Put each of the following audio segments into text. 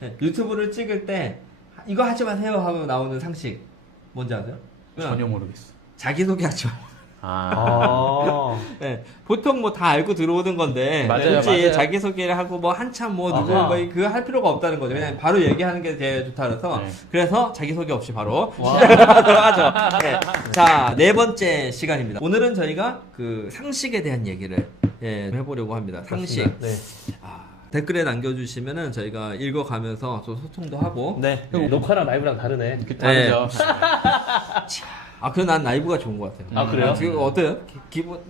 네, 유튜브를 찍을 때 이거 하지 마세요 하고 나오는 상식 뭔지 아세요? 전혀 모르겠어. 자기소개하지 마. 아. 네, 보통 뭐 다 알고 들어오는 건데 맞아요, 굳이 맞아요. 자기소개를 하고 뭐 한참 뭐 누구 아하. 뭐 그거 할 필요가 없다는 거죠. 그냥 바로 얘기하는 게 제일 좋다 그래서 네. 그래서 자기소개 없이 바로 시작하도록 하죠. 네. 자, 네 번째 시간입니다. 오늘은 저희가 그 상식에 대한 얘기를 해보려고 합니다. 상식. 네. 댓글에 남겨주시면은 저희가 읽어가면서 또 소통도 하고. 네. 녹화랑 라이브랑 다르네. 다르죠. 그럼 난 라이브가 좋은 것 같아요. 아, 그래요? 지금 어때요?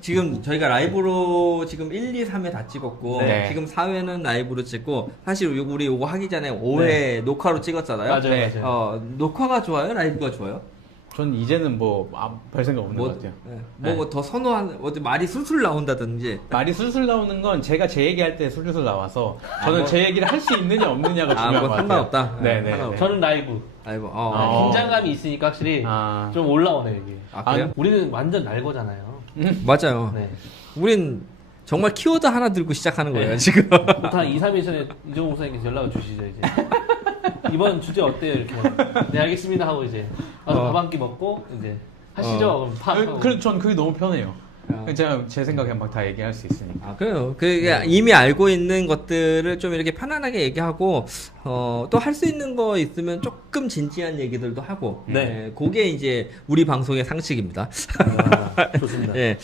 지금 저희가 라이브로 지금 1, 2, 3회 다 찍었고, 네. 지금 4회는 라이브로 찍고, 사실 우리 요거 하기 전에 5회 녹화로 찍었잖아요. 맞아요, 네. 맞아요. 녹화가 좋아요? 라이브가 좋아요? 전 이제는 별 생각 없는 것 같아요. 뭐 더 선호하는, 말이 술술 나온다든지. 말이 술술 나오는 건 제가 제 얘기할 때 술술 나와서 저는 제 얘기를 할 수 있느냐 없느냐가 중요한 것 같아요. 상관없다. 네네. 상관없다. 저는 라이브. 라이브. 긴장감이 있으니까 확실히 아. 좀 올라오네 이게. 그래요? 우리는 완전 날거잖아요. 맞아요. 네. 우린 정말 키워드 하나 들고 시작하는 거예요, 지금. 보통 한 2, 3일 전에 이종호 목사님께서 연락을 주시죠 이제. 이번 주제 어때요 이렇게. 네 알겠습니다 하고 이제 밥 한 끼 먹고 이제 하시죠. 그럼 전 그게 너무 편해요. 제가 제 생각에 막 다 얘기할 수 있으니까. 그래요. 이미 알고 있는 것들을 좀 이렇게 편안하게 얘기하고, 또 할 수 있는 거 있으면 조금 진지한 얘기들도 하고, 네. 그게 이제 우리 방송의 상식입니다. 좋습니다. 예.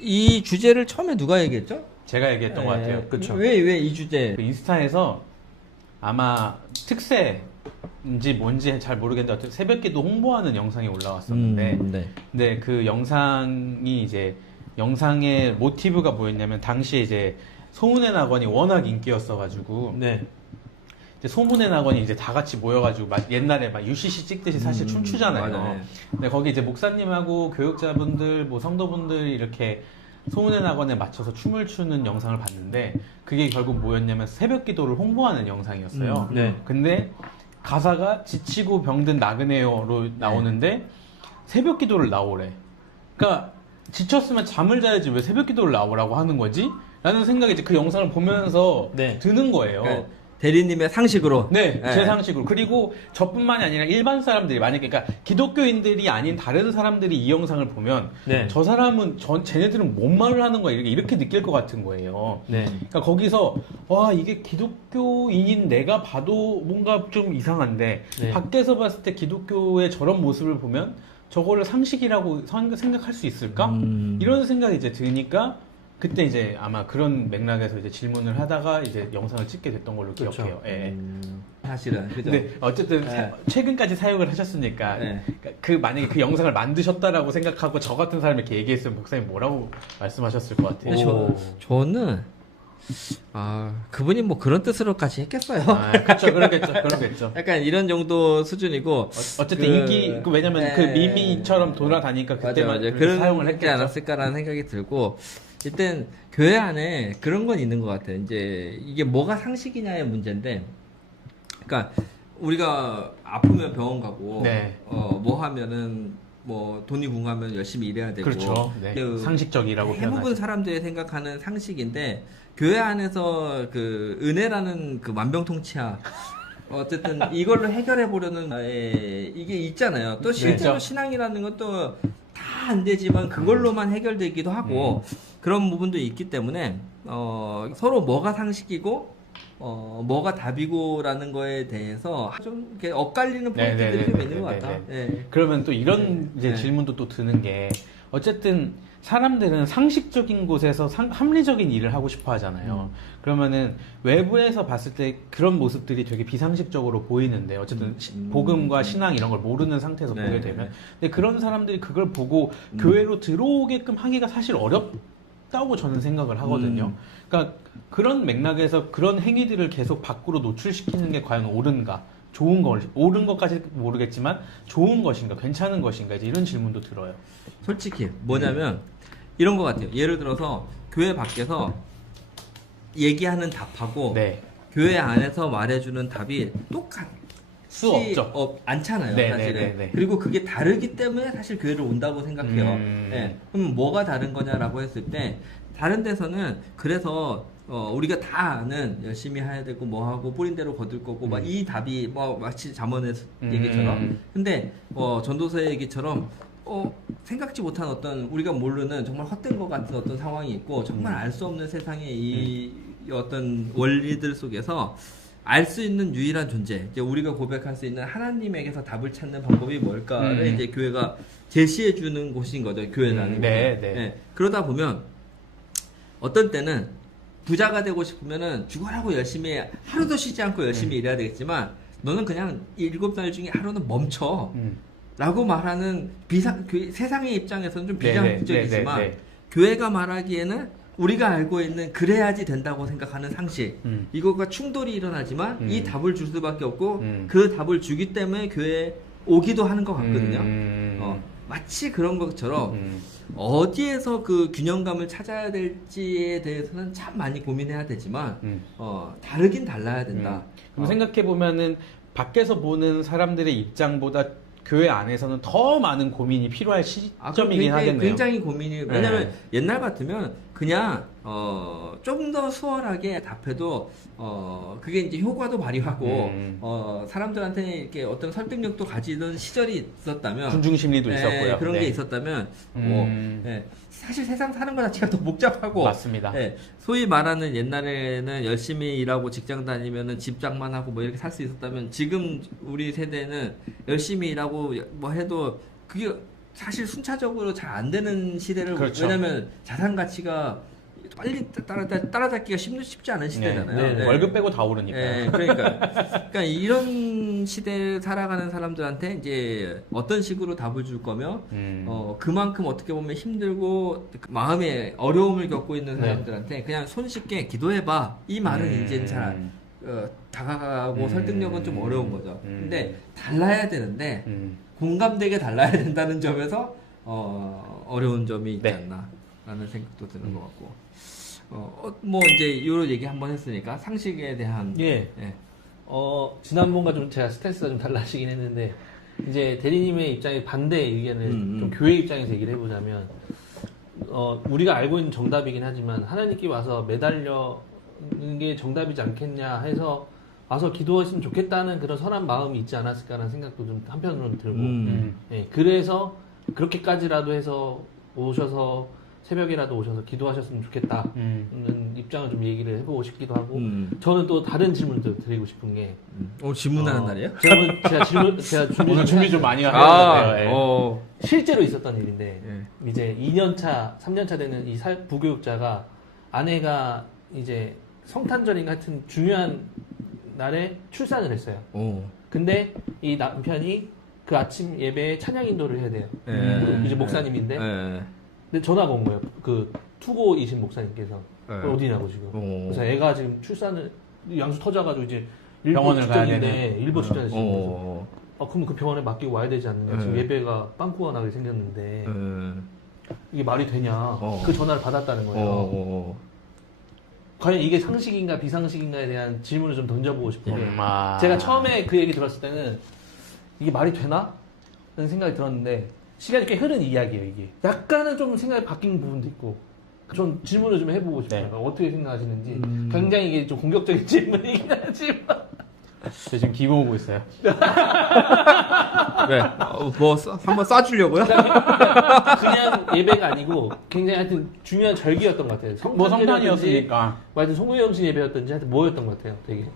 이 주제를 처음에 누가 얘기했죠? 제가 얘기했던 것 같아요. 그쵸. 왜 이 주제? 그 인스타에서 아마 특세인지 뭔지 잘 모르겠는데 새벽기도 홍보하는 영상이 올라왔었는데 네. 근데 그 영상이 이제 영상의 모티브가 뭐였냐면 당시에 이제 소문의 낙원이 워낙 인기였어가지고 네. 이제 소문의 낙원이 이제 다 같이 모여가지고 옛날에 막 UCC 찍듯이 사실 춤추잖아요. 맞아요. 근데 거기 이제 목사님하고 교육자분들, 뭐 성도분들이 이렇게 소문의 낙원에 맞춰서 춤을 추는 영상을 봤는데 그게 결국 뭐였냐면 새벽 기도를 홍보하는 영상이었어요. 네. 근데 가사가 지치고 병든 나그네요로 나오는데 새벽 기도를 나오래. 그러니까 지쳤으면 잠을 자야지 왜 새벽 기도를 나오라고 하는 거지? 라는 생각이 이제 그 영상을 보면서 네. 드는 거예요. 그러니까 대리님의 상식으로. 네, 제 상식으로. 그리고 저뿐만이 아니라 일반 사람들이 만약에 그러니까 기독교인들이 아닌 다른 사람들이 이 영상을 보면 네. 저 사람은 쟤네들은 뭔 말을 하는 거야 이렇게 느낄 것 같은 거예요. 네. 그러니까 거기서 와 이게 기독교인인 내가 봐도 뭔가 좀 이상한데 네. 밖에서 봤을 때 기독교의 저런 모습을 보면 저거를 상식이라고 생각할 수 있을까? 이런 생각이 이제 드니까 그때 이제 아마 그런 맥락에서 이제 질문을 하다가 이제 영상을 찍게 됐던 걸로 그렇죠. 기억해요. 예. 사실은. 그죠? 근데 어쨌든 네. 최근까지 사역을 하셨으니까 네. 만약에 그 영상을 만드셨다라고 생각하고 저 같은 사람이 이렇게 얘기했으면 목사님 뭐라고 말씀하셨을 것 같아요. 근데 저는, 그분이 뭐 그런 뜻으로까지 했겠어요. 그렇죠, 그러겠죠. 약간 이런 정도 수준이고. 어쨌든 인기 왜냐면 그 미미처럼 돌아다니까 그때만 맞아. 그렇게 그런 사용을 했지 했겠죠. 않았을까라는 생각이 들고 일단 교회 안에 그런 건 있는 것 같아요. 이제 이게 뭐가 상식이냐의 문제인데, 그러니까 우리가 아프면 병원 가고, 네. 뭐 하면은 뭐 돈이 궁하면 열심히 일해야 되고, 그렇죠. 네. 상식적이라고 대부분 표현하죠. 사람들이 생각하는 상식인데 교회 안에서 그 은혜라는 그 만병통치약 어쨌든 이걸로 해결해 보려는 이게 있잖아요. 또 실제로 네. 신앙이라는 건 또 다 안 되지만 그걸로만 해결되기도 하고 그런 부분도 있기 때문에 서로 뭐가 상식이고 뭐가 답이고라는 거에 대해서 좀 이렇게 엇갈리는 포인트들이 좀 있는 것 같다. 네. 그러면 또 이런 이제 네. 질문도 또 드는 게 어쨌든 사람들은 상식적인 곳에서 합리적인 일을 하고 싶어 하잖아요. 그러면은 외부에서 봤을 때 그런 모습들이 되게 비상식적으로 보이는데 어쨌든 복음과 신앙 이런 걸 모르는 상태에서 네. 보게 되면 근데 그런 사람들이 그걸 보고 교회로 들어오게끔 하기가 사실 어렵다고 저는 생각을 하거든요. 그러니까 그런 맥락에서 그런 행위들을 계속 밖으로 노출시키는 게 과연 옳은가? 옳은 것까지 모르겠지만 좋은 것인가? 괜찮은 것인가? 이제 이런 질문도 들어요. 솔직히 뭐냐면 이런 것 같아요. 예를 들어서 교회 밖에서 얘기하는 답하고 네. 교회 안에서 말해주는 답이 수 없죠. 않잖아요. 네, 사실은. 네, 네, 네. 그리고 그게 다르기 때문에 사실 교회를 온다고 생각해요. 네. 그럼 뭐가 다른 거냐라고 했을 때 다른 데서는 그래서 우리가 다 아는 열심히 해야 되고 뭐 하고 뿌린 대로 거둘 거고 막 이 답이 뭐 마치 잠언의 얘기처럼 근데 전도서의 얘기처럼 생각지 못한 어떤 우리가 모르는 정말 헛된 것 같은 어떤 상황이 있고 정말 알 수 없는 세상의 이 어떤 원리들 속에서 알 수 있는 유일한 존재, 이제 우리가 고백할 수 있는 하나님에게서 답을 찾는 방법이 뭘까를 이제 교회가 제시해 주는 곳인 거죠. 교회라는 게. 네. 그러다 보면 어떤 때는 부자가 되고 싶으면은 죽어라고 열심히 하루도 쉬지 않고 열심히 일해야 되겠지만 너는 그냥 7살 중에 하루는 멈춰. 라고 말하는 세상의 입장에서는 좀 비상적이지만 교회가 말하기에는 우리가 알고 있는 그래야지 된다고 생각하는 상식 이거가 충돌이 일어나지만 이 답을 줄 수밖에 없고 그 답을 주기 때문에 교회에 오기도 하는 것 같거든요. 마치 그런 것처럼 어디에서 그 균형감을 찾아야 될지에 대해서는 참 많이 고민해야 되지만 다르긴 달라야 된다. 그럼 생각해 보면은 밖에서 보는 사람들의 입장보다 교회 안에서는 더 많은 고민이 필요할 시점이긴 하겠네요. 굉장히 고민이 왜냐면 옛날 같으면 그냥 좀 더 수월하게 답해도 그게 이제 효과도 발휘하고 사람들한테 이렇게 어떤 설득력도 가지던 시절이 있었다면 군중 심리도 있었고요. 그런 게 있었다면 사실 세상 사는 것 자체가 더 복잡하고 맞습니다. 소위 말하는 옛날에는 열심히 일하고 직장 다니면은 집장만 하고 뭐 이렇게 살 수 있었다면 지금 우리 세대는 열심히 일하고 뭐 해도 그게 사실 순차적으로 잘 안 되는 시대를 그렇죠. 왜냐면 자산 가치가 빨리 따라잡기가 쉽지 않은 시대잖아요. 월급 빼고 다 오르니까. 그러니까 이런 시대에 살아가는 사람들한테 이제 어떤 식으로 답을 줄 거며 그만큼 어떻게 보면 힘들고 마음에 어려움을 겪고 있는 사람들한테 그냥 손쉽게 기도해봐 이 말은 이제는 잘 다가가고 설득력은 좀 어려운 거죠. 근데 달라야 되는데 공감되게 달라야 된다는 점에서 어려운 점이 있지 않나 라는 생각도 드는 것 같고 뭐 이제 요런 얘기 한번 했으니까 상식에 대한 지난번과 좀 제가 스탠스가 좀 달라지긴 했는데 이제 대리님의 입장에 반대 의견을 좀 교회 입장에서 얘기를 해보자면 우리가 알고 있는 정답이긴 하지만 하나님께 와서 매달려는 게 정답이지 않겠냐 해서 와서 기도했으면 좋겠다는 그런 선한 마음이 있지 않았을까라는 생각도 좀 한편으로는 들고 그래서 그렇게까지라도 해서 오셔서 새벽이라도 오셔서 기도하셨으면 좋겠다는 입장을 좀 얘기를 해보고 싶기도 하고 저는 또 다른 질문도 드리고 싶은 게 질문하는 날이에요? 제가 오늘 준비 좀 많이 하셨는데요. 실제로 있었던 일인데 이제 2년차, 3년차 되는 이 부교육자가 아내가 이제 성탄절인가 하여튼 중요한 날에 출산을 했어요. 근데 이 남편이 그 아침 예배에 찬양 인도를 해야 돼요. 이제 목사님인데 근데 전화가 온 거예요. 그 투고이신 목사님께서 어디냐고 지금. 그래서 애가 지금 출산을 양수 터져가지고 이제 병원을 가야 되네. 일부 출전을 지금 거죠. 그럼 그 병원에 맡기고 와야 되지 않느냐. 지금 예배가 빵꾸가 나게 생겼는데 이게 말이 되냐. 그 전화를 받았다는 거예요. 과연 이게 상식인가 비상식인가에 대한 질문을 좀 던져보고 싶은데 제가 처음에 그 얘기 들었을 때는 이게 말이 되나? 라는 생각이 들었는데 시간이 꽤 흐른 이야기예요, 이게. 약간은 좀 생각이 바뀐 부분도 있고. 전 질문을 좀 해보고 싶어요. 어떻게 생각하시는지. 굉장히 이게 좀 공격적인 질문이긴 하지만. 저 지금 기고 오고 있어요. 왜? 한번 쏴주려고요? 그냥 예배가 아니고 굉장히 하여튼 중요한 절기였던 것 같아요. 성탄이었으니까. 하여튼 송구영신 예배였던지 하여튼 뭐였던 것 같아요, 되게.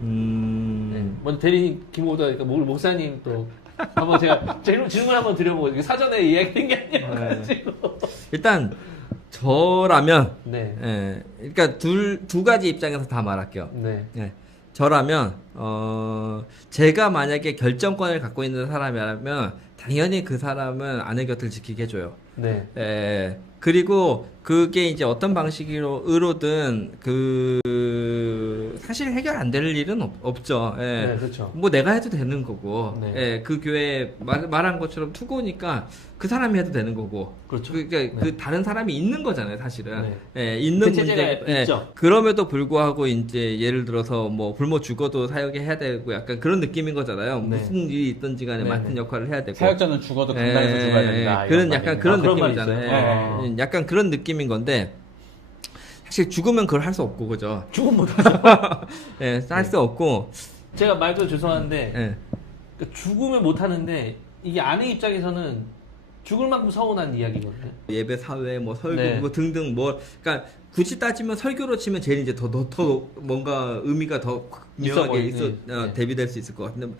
먼저 대리님, 김호다, 목사님 또. 한번 제가 질문 한번 드려보고 사전에 이야기한 게 아니라가지고 일단 저라면 그러니까 두 가지 입장에서 다 말할게요. 저라면 제가 만약에 결정권을 갖고 있는 사람이라면 당연히 그 사람은 아내 곁을 지키게 해줘요. 그리고 그게 이제 어떤 방식으로든 사실 해결 안 될 일은 없죠. 그렇죠. 뭐 내가 해도 되는 거고, 그 교회 말한 것처럼 투고니까 그 사람이 해도 되는 거고, 그렇죠. 그러니까 그 다른 사람이 있는 거잖아요, 사실은. 있는 문제. 있죠. 그럼에도 불구하고 이제 예를 들어서 뭐 굶어 죽어도 사역에 해야 되고 약간 그런 느낌인 거잖아요. 무슨 일이 있든지 간에 맡은 역할을 해야 되고. 사역자는 죽어도 감당해서 죽어야 된다. 그런 약간 그런 느낌이잖아요. 약간 그런 느낌인 건데 사실 죽으면 그걸 할 수 없고 그죠? 죽은 못하죠. 예, 할 수 없고 제가 말도 죄송한데 예. 그러니까 죽으면 못하는데 이게 아내 입장에서는 죽을 만큼 서운한 이야기거든요. 예배 사회 뭐 설교 네. 뭐 등등 뭐 그러니까 굳이 따지면 설교로 치면 제일 이제 더 뭔가 의미가 더 명하게 있어 보이는, 네. 대비될 수 있을 것 같은데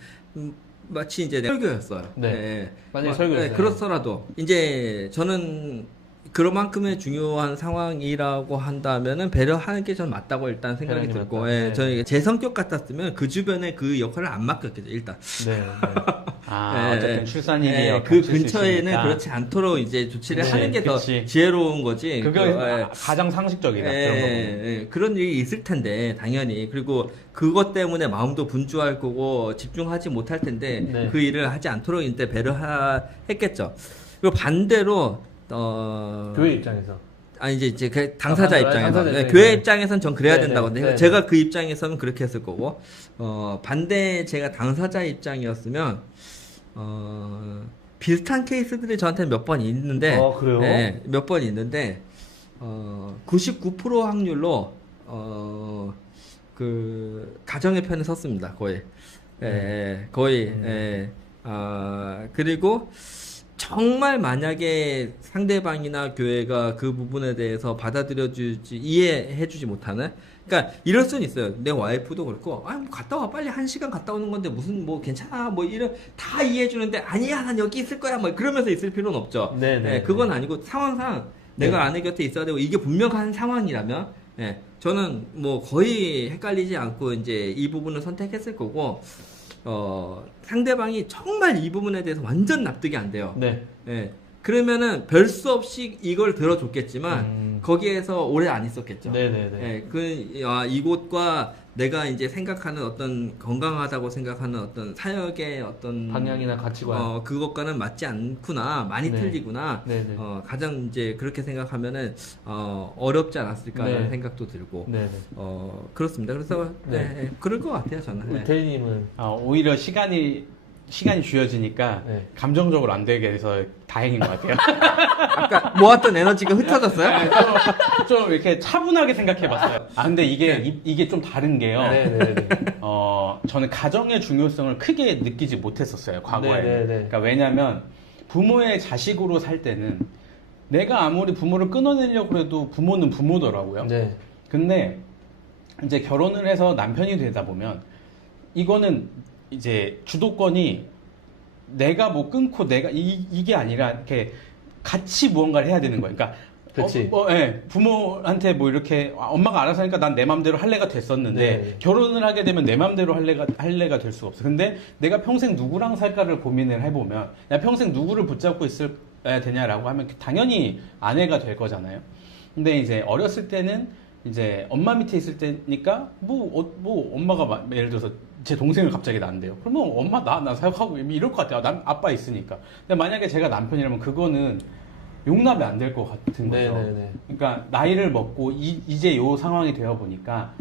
마치 이제 설교였어요. 네. 예. 만약에 설교였어요. 네, 그렇더라도 이제 저는 그만큼의 중요한 상황이라고 한다면은 배려하는 게 전 맞다고 일단 생각이 배려하는 게 들고, 맞다. 예, 네. 저는 제 성격 같았으면 그 주변에 그 역할을 안 맡겼겠죠 일단. 네. 아, 예, 어쨌든 예. 출산일이 예, 그 근처에는 그렇지 않도록 이제 조치를 네, 하는 게 더 그치. 지혜로운 거지. 그거 예. 가장 상식적이다. 예, 그런 거. 예, 그런 일이 있을 텐데 당연히 그리고 그것 때문에 마음도 분주할 거고 집중하지 못할 텐데 네. 그 일을 하지 않도록 이제 배려했겠죠. 그리고 반대로 교회 입장에서. 아니 이제 그 당사자 입장에서 당사자 네, 입장에서. 교회 입장에선 전 그래야 네, 된다고 네, 근데 네, 제가 그 입장에서는 그렇게 했을 거고 반대 제가 당사자 입장이었으면 비슷한 케이스들이 저한테 몇 번 있는데 그래요? 네, 몇 번 있는데 99% 확률로 그 가정의 편에 섰습니다 거의 거의 그리고 정말 만약에 상대방이나 교회가 그 부분에 대해서 받아들여주지 이해해주지 못하는 그러니까 이럴 수는 있어요. 내 와이프도 그렇고 뭐 갔다 와 빨리 1시간 갔다 오는 건데 무슨 뭐 괜찮아 뭐 이런 다 이해해주는데 아니야 난 여기 있을 거야 뭐 그러면서 있을 필요는 없죠. 네네. 그건 아니고 상황상 내가 아내 곁에 있어야 되고 이게 분명한 상황이라면 저는 뭐 거의 헷갈리지 않고 이제 이 부분을 선택했을 거고 상대방이 정말 이 부분에 대해서 완전 납득이 안 돼요. 네. 그러면은 별 수 없이 이걸 들어줬겠지만 거기에서 오래 안 있었겠죠. 네네네. 이곳과 내가 이제 생각하는 어떤 건강하다고 생각하는 어떤 사역의 어떤 방향이나 가치관. 그것과는 맞지 않구나, 많이 네. 틀리구나. 네네. 가장 이제 그렇게 생각하면은 어렵지 않았을까라는 네. 생각도 들고. 네네. 그렇습니다. 그래서 네. 그럴 것 같아요 저는. 우리 대리님은 오히려 시간이 주어지니까 네. 감정적으로 안 되게 돼서 다행인 것 같아요. 아까 모았던 에너지가 흩어졌어요? 좀 이렇게 차분하게 생각해봤어요. 근데 이게 좀 다른 게요. 네네네. 저는 가정의 중요성을 크게 느끼지 못했었어요, 과거에. 네네네. 그러니까 왜냐면 부모의 자식으로 살 때는 내가 아무리 부모를 끊어내려고 해도 부모는 부모더라고요. 네. 근데 이제 결혼을 해서 남편이 되다 보면 이거는 이제 주도권이 내가 뭐 끊고 내가 이게 아니라 이렇게 같이 무언가를 해야 되는 거예요. 그러니까 그치. 부모한테 뭐 이렇게 엄마가 알아서 하니까 난 내 맘대로 할래가 됐었는데 네. 결혼을 하게 되면 내 맘대로 할래가 될 수가 없어. 근데 내가 평생 누구랑 살까를 고민을 해보면 내가 평생 누구를 붙잡고 있어야 되냐라고 하면 당연히 아내가 될 거잖아요. 근데 이제 어렸을 때는 이제 엄마 밑에 있을 때니까 뭐 엄마가 예를 들어서 제 동생을 갑자기 낳는데요. 그러면 엄마 나 사역하고 이럴 것 같아요. 난 아빠 있으니까. 근데 만약에 제가 남편이라면 그거는 용납이 안 될 것 같은 거죠. 네네네. 그러니까 나이를 먹고 이제 요 상황이 되어 보니까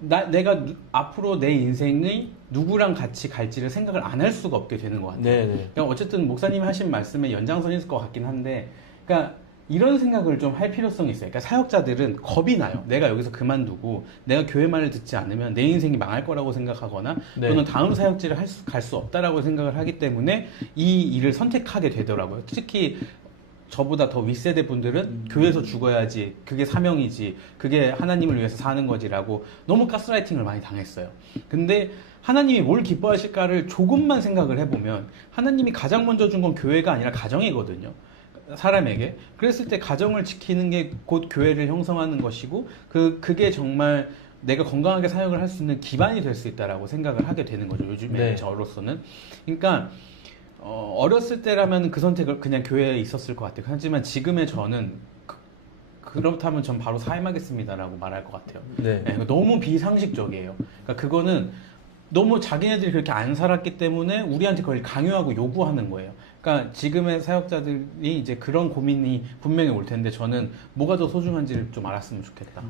내가 앞으로 내 인생의 누구랑 같이 갈지를 생각을 안 할 수가 없게 되는 것 같아요. 네네. 그러니까 어쨌든 목사님이 하신 말씀에 연장선이 있을 것 같긴 한데, 그러니까 이런 생각을 좀 할 필요성이 있어요. 그러니까 사역자들은 겁이 나요. 내가 여기서 그만두고 내가 교회 말을 듣지 않으면 내 인생이 망할 거라고 생각하거나 네. 또는 다음 사역지를 갈 수 없다라고 생각을 하기 때문에 이 일을 선택하게 되더라고요. 특히 저보다 더 윗세대 분들은 교회에서 죽어야지, 그게 사명이지, 그게 하나님을 위해서 사는 거지라고 너무 가스라이팅을 많이 당했어요. 근데 하나님이 뭘 기뻐하실까를 조금만 생각을 해보면 하나님이 가장 먼저 준 건 교회가 아니라 가정이거든요. 사람에게. 그랬을 때 가정을 지키는 게 곧 교회를 형성하는 것이고 그게 정말 내가 건강하게 사역을 할 수 있는 기반이 될 수 있다라고 생각을 하게 되는 거죠. 요즘에 네. 저로서는. 그러니까 어렸을 때라면 그 선택을 그냥 교회에 있었을 것 같아요. 하지만 지금의 저는 그렇다면 전 바로 사임하겠습니다라고 말할 것 같아요. 네. 네, 너무 비상식적이에요. 그러니까 그거는 너무 자기네들이 그렇게 안 살았기 때문에 우리한테 그걸 강요하고 요구하는 거예요. 그러니까 지금의 사역자들이 이제 그런 고민이 분명히 올 텐데 저는 뭐가 더 소중한지를 좀 알았으면 좋겠다.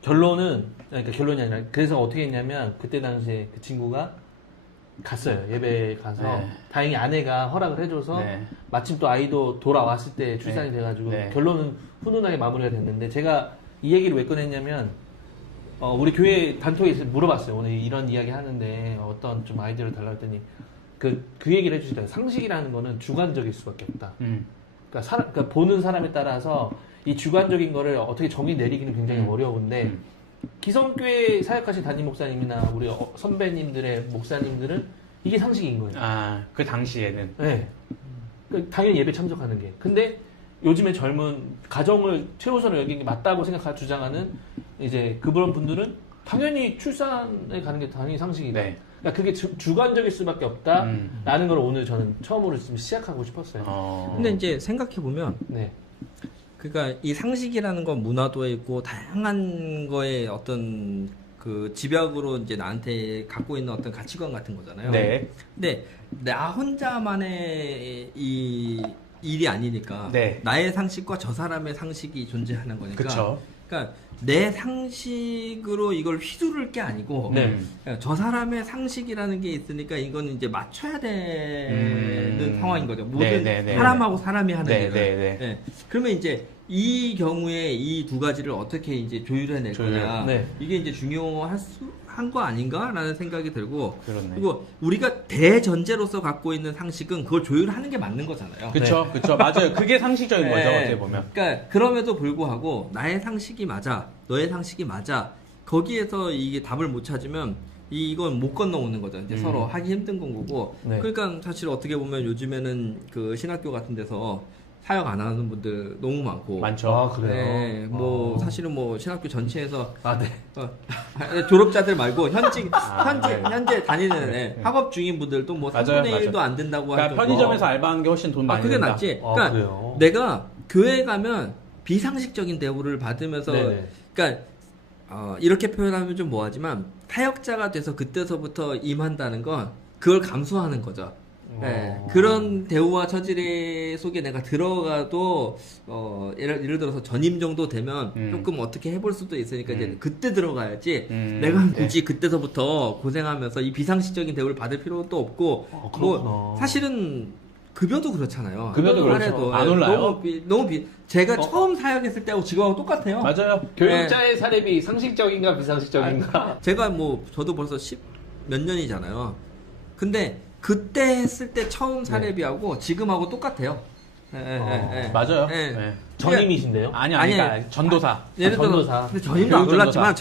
결론은, 그러니까 결론이 아니라, 그래서 어떻게 했냐면, 그때 당시에 그 친구가 갔어요. 예배에 가서. 네. 다행히 아내가 허락을 해줘서, 네. 마침 또 아이도 돌아왔을 때 출산이 네. 돼가지고, 네. 결론은 훈훈하게 마무리가 됐는데, 제가 이 얘기를 왜 꺼냈냐면 우리 교회 단톡에서 물어봤어요. 오늘 이런 이야기 하는데 어떤 좀 아이디어를 달라고 했더니 그 얘기를 해주시더라고요. 상식이라는 거는 주관적일 수밖에 없다. 그러니까 보는 사람에 따라서 이 주관적인 거를 어떻게 정의 내리기는 굉장히 어려운데 기성교회 사역하신 담임 목사님이나 우리 선배님들의 목사님들은 이게 상식인 거예요. 그 당시에는. 네. 당연히 예배 참석하는 게. 근데 요즘에 젊은 가정을 최우선으로 여기는 게 맞다고 생각하고 주장하는 이제 그런 분들은 당연히 출산에 가는 게 당연히 상식이다. 네. 그러니까 그게 주관적일 수밖에 없다라는 걸 오늘 저는 처음으로 지금 시작하고 싶었어요. 근데 이제 생각해 보면 네. 그러니까 이 상식이라는 건 문화도에 있고 다양한 거에 어떤 그 집약으로 이제 나한테 갖고 있는 어떤 가치관 같은 거잖아요. 네. 근데 나 혼자만의 이 일이 아니니까 네. 나의 상식과 저 사람의 상식이 존재하는 거니까. 그쵸. 그러니까 내 상식으로 이걸 휘두를 게 아니고 네. 저 사람의 상식이라는 게 있으니까 이건 이제 맞춰야 되는 상황인 거죠. 모든 사람하고 사람이 하는 일을. 네. 그러면 이제 이 경우에 이 두 가지를 어떻게 이제 조율해낼 거냐. 네. 이게 이제 중요한 거 아닌가라는 생각이 들고. 그렇네. 그리고 우리가 대전제로서 갖고 있는 상식은 그걸 조율하는 게 맞는 거잖아요. 그쵸, 그쵸. 맞아요. 그게 상식적인 거죠, 네. 어떻게 보면. 그러니까 그럼에도 불구하고 나의 상식이 맞아, 너의 상식이 맞아. 거기에서 이게 답을 못 찾으면 이건 못 건너오는 거죠. 이제 서로 하기 힘든 건 거고. 네. 그러니까 사실 어떻게 보면 요즘에는 그 신학교 같은 데서 사역 안 하는 분들 너무 많고. 많죠. 아, 그래요? 네, 뭐 사실은 뭐 신학교 전체에서 네. 졸업자들 말고 현재 네. 다니는 학업 중인 분들도 뭐 맞아요, 3분의 1도 안 된다고 그러니까 하죠. 편의점에서 알바하는 게 훨씬 돈 많이 그게 든다. 낫지. 아, 그러니까 그래요? 내가 교회 가면 비상식적인 대우를 받으면서, 네네. 그러니까 이렇게 표현하면 좀 뭐하지만 사역자가 돼서 그때서부터 임한다는 건 그걸 감수하는 거죠. 네, 그런 대우와 처지 속에 내가 들어가도 예를 들어서 전임 정도 되면 조금 어떻게 해볼 수도 있으니까 이제 그때 들어가야지. 내가 굳이 그때서부터 고생하면서 이 비상식적인 대우를 받을 필요도 없고 뭐 사실은 급여도 그렇잖아요. 급여도 그렇죠. 안 올라요? 제가 처음 사역했을 때하고 지금하고 똑같아요. 맞아요. 교육자의 사례비 상식적인가 비상식적인가? 제가 뭐 저도 벌써 10 몇 년이잖아요. 근데 그때 했을 때 처음 사례비하고 지금하고 똑같아요. 맞아요. 전임이신데요? 아니, 전도사. 예를 들어, 전도사. 근데 전임도 안 올랐지만,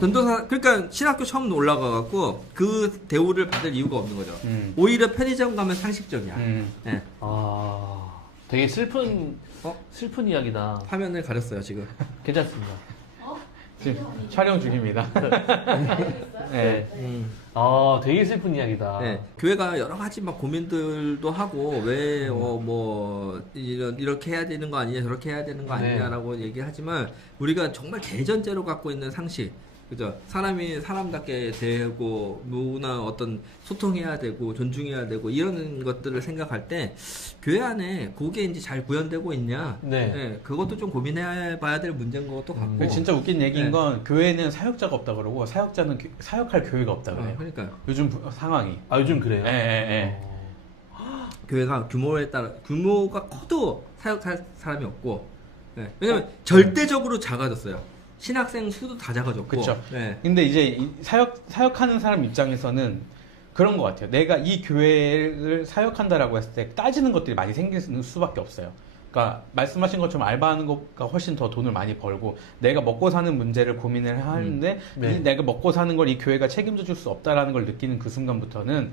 전도사, 그러니까 신학교 처음 올라가갖고 그 대우를 받을 이유가 없는 거죠. 오히려 편의점 가면 상식적이야. 네. 되게 슬픈 이야기다. 화면을 가렸어요, 지금. 괜찮습니다. 지금 촬영 중입니다. 네. 되게 슬픈 이야기다. 네. 교회가 여러 가지 막 고민들도 하고, 왜, 이렇게 해야 되는 거 아니냐, 저렇게 해야 되는 거 아니냐라고 얘기하지만, 우리가 정말 대전제로 갖고 있는 상식, 그죠? 사람이 사람답게 대하고, 누구나 어떤 소통해야 되고, 존중해야 되고, 이런 것들을 생각할 때, 교회 안에 그게 이제 잘 구현되고 있냐? 네, 그것도 좀 고민해 봐야 될 문제인 것도 같고. 진짜 웃긴 얘기인 건, 교회는 사역자가 없다 그러고, 사역자는 사역할 교회가 없다 그래요. 그러니까요. 요즘 상황이. 요즘 그래요? 예. 교회가 규모에 따라, 규모가 커도 사역할 사람이 없고, 네. 왜냐면 절대적으로 작아졌어요. 신학생 수도 다 작아졌고. 그쵸. 네. 근데 이제 사역하는 사람 입장에서는 그런 것 같아요. 내가 이 교회를 사역한다라고 했을 때 따지는 것들이 많이 생길 수밖에 없어요. 그러니까 말씀하신 것처럼 알바하는 것가 훨씬 더 돈을 많이 벌고 내가 먹고 사는 문제를 고민을 하는데 내가 먹고 사는 걸 이 교회가 책임져 줄 수 없다라는 걸 느끼는 그 순간부터는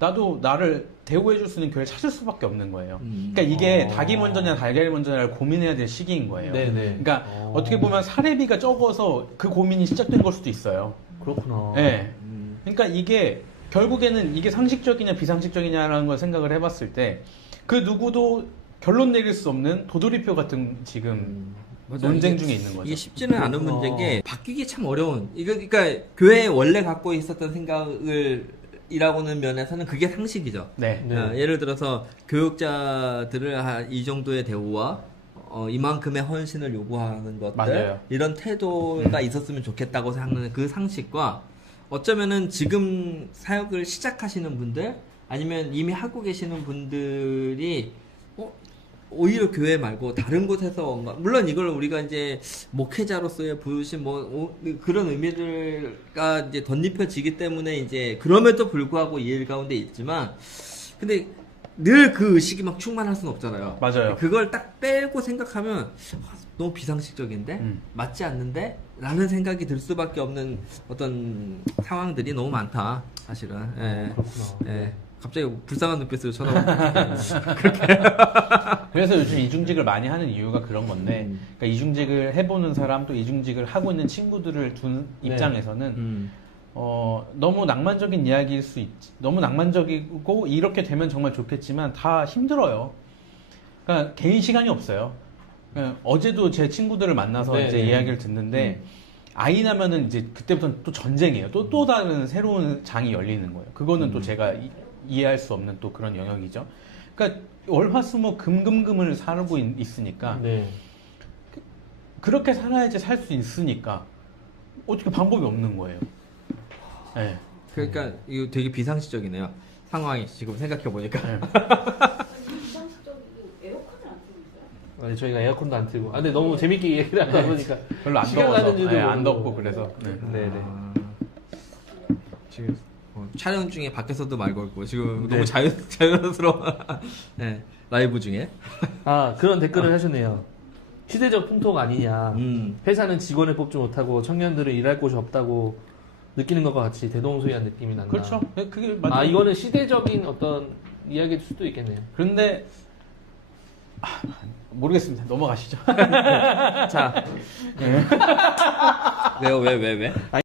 나도 나를 대우해 줄 수 있는 교회를 찾을 수밖에 없는 거예요. 그러니까 이게 닭이 먼저냐 달걀이 먼저냐를 고민해야 될 시기인 거예요. 그러니까 어떻게 보면 사례비가 적어서 그 고민이 시작된 걸 수도 있어요. 그렇구나. 네. 그러니까 이게 결국에는 이게 상식적이냐 비상식적이냐라는 걸 생각을 해봤을 때 그 누구도 결론 내릴 수 없는 도돌이표 같은 지금 논쟁 중에 있는 거죠. 이게 쉽지는 않은 문제인 게 바뀌기 참 어려운. 그러니까 교회에 원래 갖고 있었던 생각을 이라고는 면에서는 그게 상식이죠. 네. 예를 들어서 교육자들을 이 정도의 대우와 이만큼의 헌신을 요구하는 것들, 맞아요. 이런 태도가 있었으면 좋겠다고 생각하는 그 상식과 어쩌면은 지금 사역을 시작하시는 분들 아니면 이미 하고 계시는 분들이 오히려 교회 말고 다른 곳에서 물론 이걸 우리가 이제 목회자로서의 부르심 그런 의미가 이제 덧입혀지기 때문에 이제 그럼에도 불구하고 이 일 가운데 있지만 근데 늘 그 의식이 막 충만할 수는 없잖아요. 맞아요. 그걸 딱 빼고 생각하면 너무 비상식적인데 맞지 않는데 라는 생각이 들 수밖에 없는 어떤 상황들이 너무 많다 사실은. 예. 그렇구나. 예. 갑자기 불쌍한 눈빛으로 쳐다보고 그래서 요즘 이중직을 많이 하는 이유가 그런 건데, 그러니까 이중직을 해보는 사람 또 이중직을 하고 있는 친구들을 둔 네. 입장에서는 너무 낭만적인 이야기일 수 있지. 너무 낭만적이고 이렇게 되면 정말 좋겠지만 다 힘들어요. 그러니까 개인 시간이 없어요. 그러니까 어제도 제 친구들을 만나서 네, 이제 네. 이야기를 듣는데 아이 나면은 이제 그때부터는 또 전쟁이에요. 또 다른 새로운 장이 열리는 거예요. 그거는 또 제가 이해할 수 없는 또 그런 영역이죠. 그러니까 월화수목 금금금을 살고 있으니까 네. 그렇게 살아야지 살 수 있으니까 어떻게 방법이 없는 거예요. 네. 그러니까 이거 되게 비상식적이네요. 상황이 지금 생각해 보니까. 네. 비상식적이고 에어컨을 안 틀고 있어요? 아니, 저희가 에어컨도 안 틀고. 아, 근데 너무 재밌게 얘기를 하다 보니까. 별로 안 시간 더워서 가는지도 네, 안 모르고. 덥고 그래서 네. 네네. 지금 촬영 중에 밖에서도 말 걸고 지금 네. 너무 자연스러워. 네, 라이브 중에. 아, 그런 댓글을 하셨네요. 시대적 풍토가 아니냐. 회사는 직원을 뽑지 못하고 청년들은 일할 곳이 없다고 느끼는 것과 같이 대동소이한 느낌이 난다. 그렇죠. 그게 맞아요. 아, 이거는 시대적인 어떤 이야기일 수도 있겠네요. 그런데 모르겠습니다. 넘어가시죠. 자, 왜요? 왜?